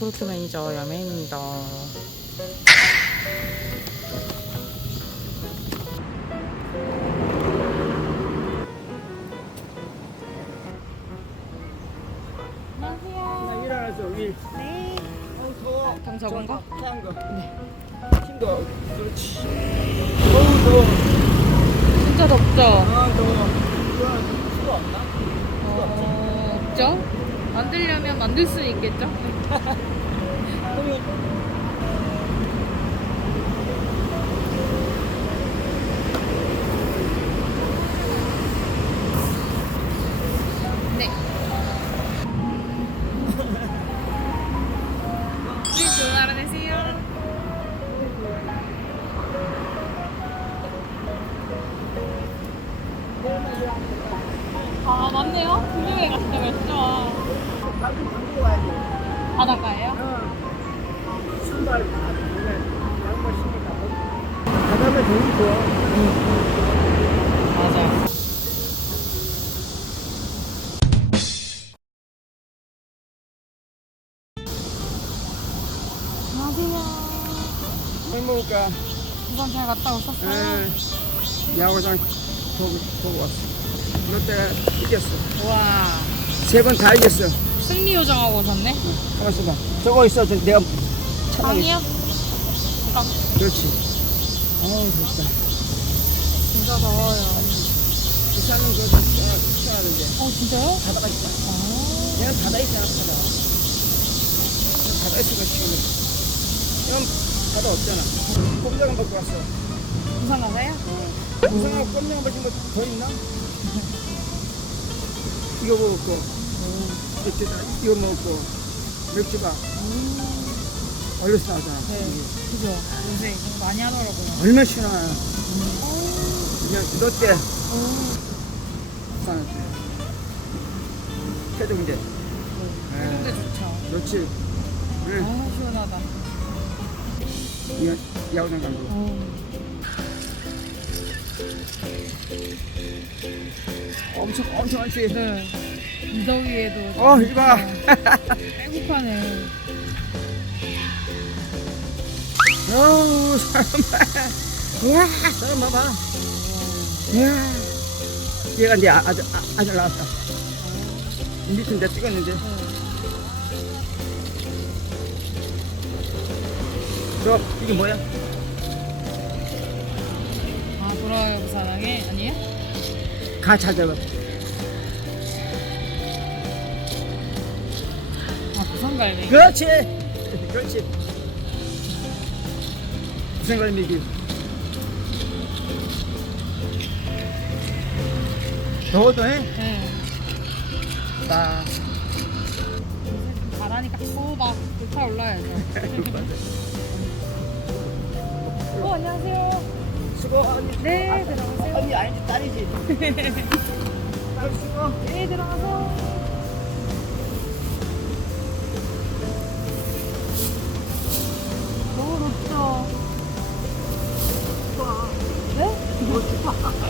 크루트 매니저 야매입니다. 나 일어나서 우리 네. 어우 더워 방 잡은 거? 짠 거. 네. 힘도 그렇지. 어우 더워. 진짜 덥죠? 아 더워. 이거 수가 없나? 어, 없죠? 만들려면 만들 수 있겠죠? 네. 네. 아, 맞네요. 분명히 갔다 그랬죠. 방금 방금 와야 돼. 바닷가예요? 어. 신발 오늘 양말 신고 가고. 바다면 너무 좋아. 맞아. 뭘 먹을까? 이번 잘 갔다 오셨어요? 응. 야구장 보고, 보고 왔어. 롯데가 이겼어. 와, 세 번 다 이겼어. 승리 요정하고 오셨네? 가만 있어봐. 저거 있어. 저 내가. 방이요? 이거 그렇지. 어우, 좋다. 진짜 더워요. 부산은 그거 시원하던데. 어, 진짜요? 바다가 있다. 아, 얘는 바다 있잖아, 바다. 바다 있으니까 시원해. 이건 바다 없잖아. 꼼장어 먹고 왔어. 부산 가세요? 우상하고 꼼장어 먹은 거더 있나? 이거 먹었고, 이거, 이거 먹었고, 맥주가 얼려서 나오잖아. 네. 그죠? 요새 이거 많이 하더라고요. 얼마나 시원하 그냥 롯데 부산 태동제. 근데 좋죠. 그렇지. 응. 아, 시원하다. 야, 야구장 가고. 어. 엄청, 엄청 많지. 네. 이 더위에도. 어, 이거 봐. 빼고파네. 어우, 사람 봐. 이야, 사람 봐봐. 이야. 얘가 이제 아- 아들, 아, 아들 나왔다. 밑에 내가 찍었는데. 너, 이게 뭐야? 가 찾아봐. 아, 부산 갈비. 그렇지. 그렇지. 무슨 미기. 더워도 해? 네. 나. 바라니까 또막 불타 올라야죠. 어, 안녕하세요. 수고. 언니 수고. 네, 들어가세요. 언니 아니지 딸이지. 딸 수고. 네, 들어가서. 너무 높죠? 네? 멋지다.